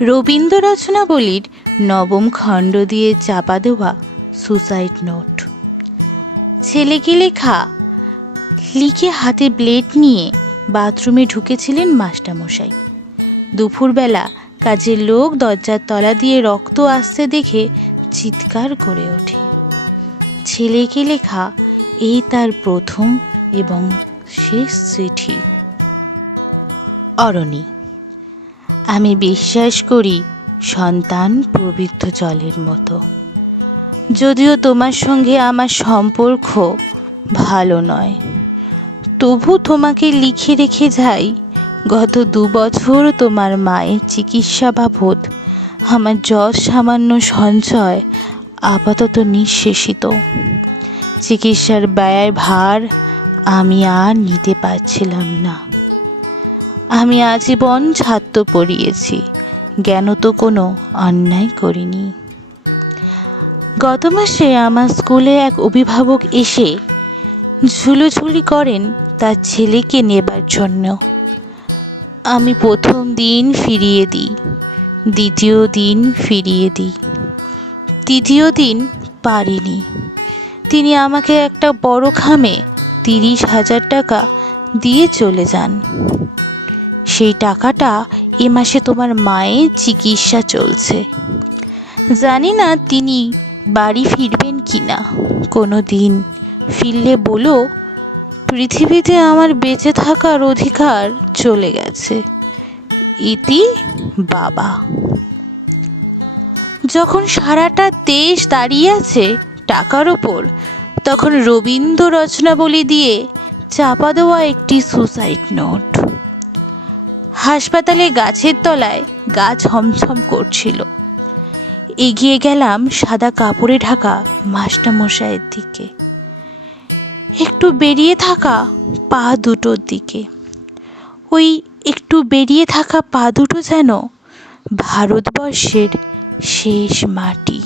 রবীন্দ্র রচনাবলীর নবম খণ্ড দিয়ে চাপা দেওয়া সুসাইড নোট। ছেলেকে লেখা, লিখে হাতে ব্লেড নিয়ে বাথরুমে ঢুকেছিলেন মাস্টারমশাই। দুপুরবেলা কাজের লোক দরজার তলা দিয়ে রক্ত আসতে দেখে চিৎকার করে ওঠে। ছেলেকে লেখা, এই তার প্রথম এবং শেষ চিঠি। অরণি আমি বিশ্বাস করি সন্তান পবিত্র জলের মতো। যদিও তোমার সঙ্গে আমার সম্পর্ক ভালো নয়, তবু তোমাকে লিখে রেখে যাই, গত দু বছর তোমার মায়ের চিকিৎসা বাবদ আমার যশ সামান্য সঞ্চয় আপাতত নিঃশেষিত। চিকিৎসার ব্যয় ভার আমি আর নিতে পারছিলাম না। আমি আজীবন ছাত্র পড়িয়েছি। জ্ঞান তো কোনো অন্যায় করিনি। গত মাসে আমার স্কুলে এক অভিভাবক এসে ঝুলোঝুলি করেন তার ছেলেকে নেবার জন্য। আমি প্রথম দিন ফিরিয়ে দিই, দ্বিতীয় দিন ফিরিয়ে দিই। তৃতীয় দিন পারিনি। তিনি আমাকে একটা বড় খামে তিরিশ হাজার টাকা দিয়ে চলে যান। সেই টাকাটা এ মাসে তোমার মায়ের চিকিৎসা চলছে। জানি না তিনি বাড়ি ফিরবেন কি না কোনো। দিন ফিরলে বলো, পৃথিবীতে আমার বেঁচে থাকার অধিকার চলে গেছে। ইতি বাবা। যখন সারাটা দেশ দাঁড়িয়ে আছে টাকার ওপর, তখন রবীন্দ্র রচনাবলী দিয়ে চাপা দেওয়া একটি সুসাইড নোট। হাসপাতালে গাছের তলায় গাছ ছমছম করছিল। এগিয়ে গেলাম সাদা কাপড়ে ঢাকা মাস্টারমশাইয়ের দিকে। একটু বেরিয়ে থাকা পা দুটোর দিকে। ওই একটু বেরিয়ে থাকা পা দুটো যেন ভারতবর্ষের শেষ মাটি।